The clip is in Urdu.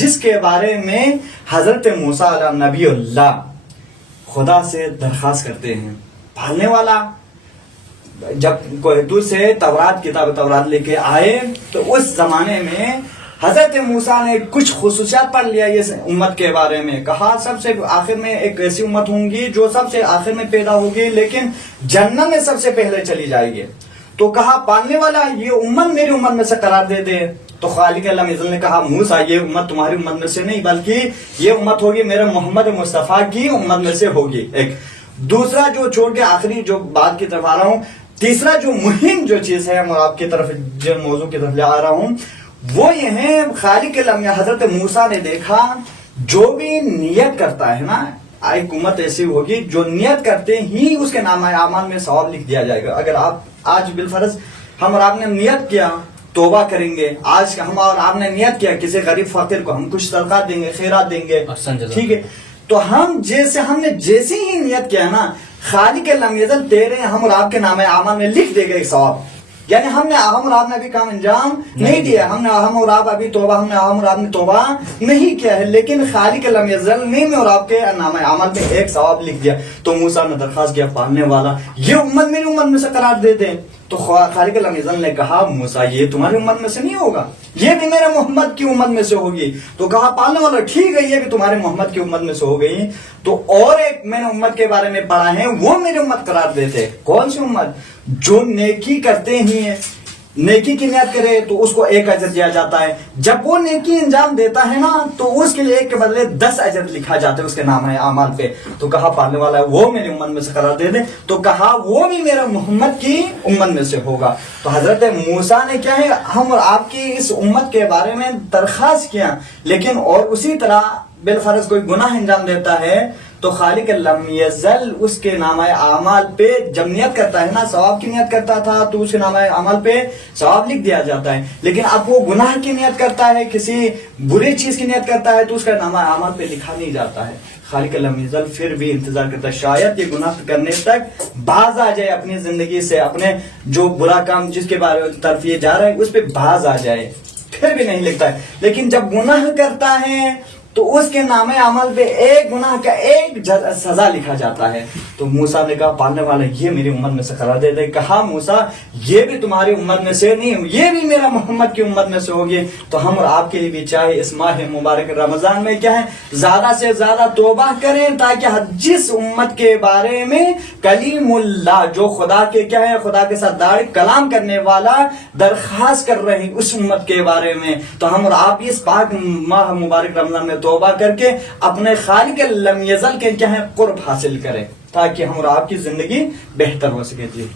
جس کے بارے میں حضرت موسیٰ علیہ نبی اللہ خدا سے درخواست کرتے ہیں. پالنے والا جب کوہ طور سے کتاب تورات لے کے آئے تو اس زمانے میں حضرت موسیٰ نے کچھ خصوصیات پڑھ لیا اس امت کے بارے میں. کہا سب سے آخر میں ایک ایسی امت ہوں گی جو سب سے آخر میں پیدا ہوگی لیکن جنت میں سب سے پہلے چلی جائے گی. تو کہا پالنے والا یہ امت میری امت میں سے قرار دے دے. تو خالق عز و جل نے کہا موسیٰ یہ امت تمہاری امت میں سے نہیں بلکہ یہ امت ہوگی میرے محمد مصطفیٰ کی امت میں سے ہوگی. ایک دوسرا جو چھوڑ کے آخری جو بات کی طرف آ رہا ہوں، تیسرا جو مہم جو چیز ہے میں آپ کی طرف جو موضوع کی طرف لے آ رہا ہوں وہ یہ ہے خالق الانبیاء حضرت موسیٰ نے دیکھا جو بھی نیت کرتا ہے نا، ایک امت ایسی ہوگی جو نیت کرتے ہی اس کے نامہ اعمال میں ثواب لکھ دیا جائے گا. اگر آپ آج بالفرض ہم اور آپ نے نیت کیا توبہ کریں گے، آج ہم اور آپ نے نیت کیا کسی غریب فقیر کو ہم کچھ صدقات دیں گے، خیرات دیں گے، ٹھیک ہے، تو ہم نے جیسے ہی نیت کیا نا خالق الانبیاء تیرے ہم اور آپ کے نامہ اعمال میں لکھ دے گا ایک ثواب. یعنی ہم اور آپ نے ابھی کام انجام نہیں دیا، ہم اور آپ ابھی توبہ ہم اور آپ نے توبہ نہیں کیا ہے، لیکن خالق الانبیاء نے اور آپ کے نامہ اعمال میں ایک ثواب لکھ دیا. تو موسیٰ نے درخواست کیا پالنے والا یہ امت میری امت میں سے قرار دے دے. تو خالق الانبیاء نے کہا موسیٰ یہ تمہاری امت میں سے نہیں ہوگا، یہ بھی میرے محمد کی امت میں سے ہوگی. تو کہا پالنے والا ٹھیک ہے یہ بھی تمہارے محمد کی امت میں سے ہو گئی. تو اور ایک میں نے امت کے بارے میں پڑھا ہے وہ میری امت قرار دیتے. کون سی امت؟ جو نیکی کرتے ہی ہیں، نیکی کی نیت کرے تو اس کو 1 اجر دیا جاتا ہے. جب وہ نیکی انجام دیتا ہے نا تو اس کے لیے 1 کے بدلے 10 اجر لکھا جاتا ہے اس کے نامہ اعمال پہ. تو کہا پالنے والا ہے وہ میری امت میں سے قرار دے دے. تو کہا وہ بھی میرے محمد کی امت میں سے ہوگا. تو حضرت موسیٰ نے کیا ہے ہم اور آپ کی اس امت کے بارے میں درخواست کیا، لیکن اور اسی طرح بالفرض کوئی گناہ انجام دیتا ہے تو خالق الانبیاء اس کے نامہ اعمال پہ جب نیت کرتا ہے نا، ثواب کی نیت کرتا تھا تو اس کے نامہ اعمال پہ ثواب لکھ دیا جاتا ہے. لیکن اب وہ گناہ کی نیت کرتا ہے، کسی بری چیز کی نیت کرتا ہے تو اس کا نامہ اعمال پہ لکھا نہیں جاتا ہے. خالق الانبیاء پھر بھی انتظار کرتا ہے شاید یہ گناہ کرنے تک باز آ جائے اپنی زندگی سے، اپنے جو برا کام جس کے بارے میں طرف یہ جا رہا ہے اس پہ باز آ جائے. پھر بھی نہیں لکھتا ہے. لیکن جب گناہ کرتا ہے تو اس کے نامہ اعمال پہ ایک گناہ کا 1 سزا لکھا جاتا ہے. تو موسیٰ نے کہا پالنے والا یہ میری امت میں سے قرار دے دے. کہا موسیٰ یہ بھی تمہاری امت میں سے نہیں، یہ بھی میرا محمد کی امت میں سے ہوگی. تو ہم اور آپ کے لیے بھی چاہے اس ماہ مبارک رمضان میں کیا ہے زیادہ سے زیادہ توبہ کریں تاکہ جس امت کے بارے میں کلیم اللہ جو خدا کے کیا ہے خدا کے ساتھ دائرہ کلام کرنے والا درخواست کر رہے ہیں اس امت کے بارے میں، تو ہم اور آپ اس پاک ماہ مبارک رمضان میں توبہ کر کے اپنے خالق لم یزل کے کیا ہے قرب حاصل کریں تاکہ ہم اور آپ کی زندگی بہتر ہو سکے. جی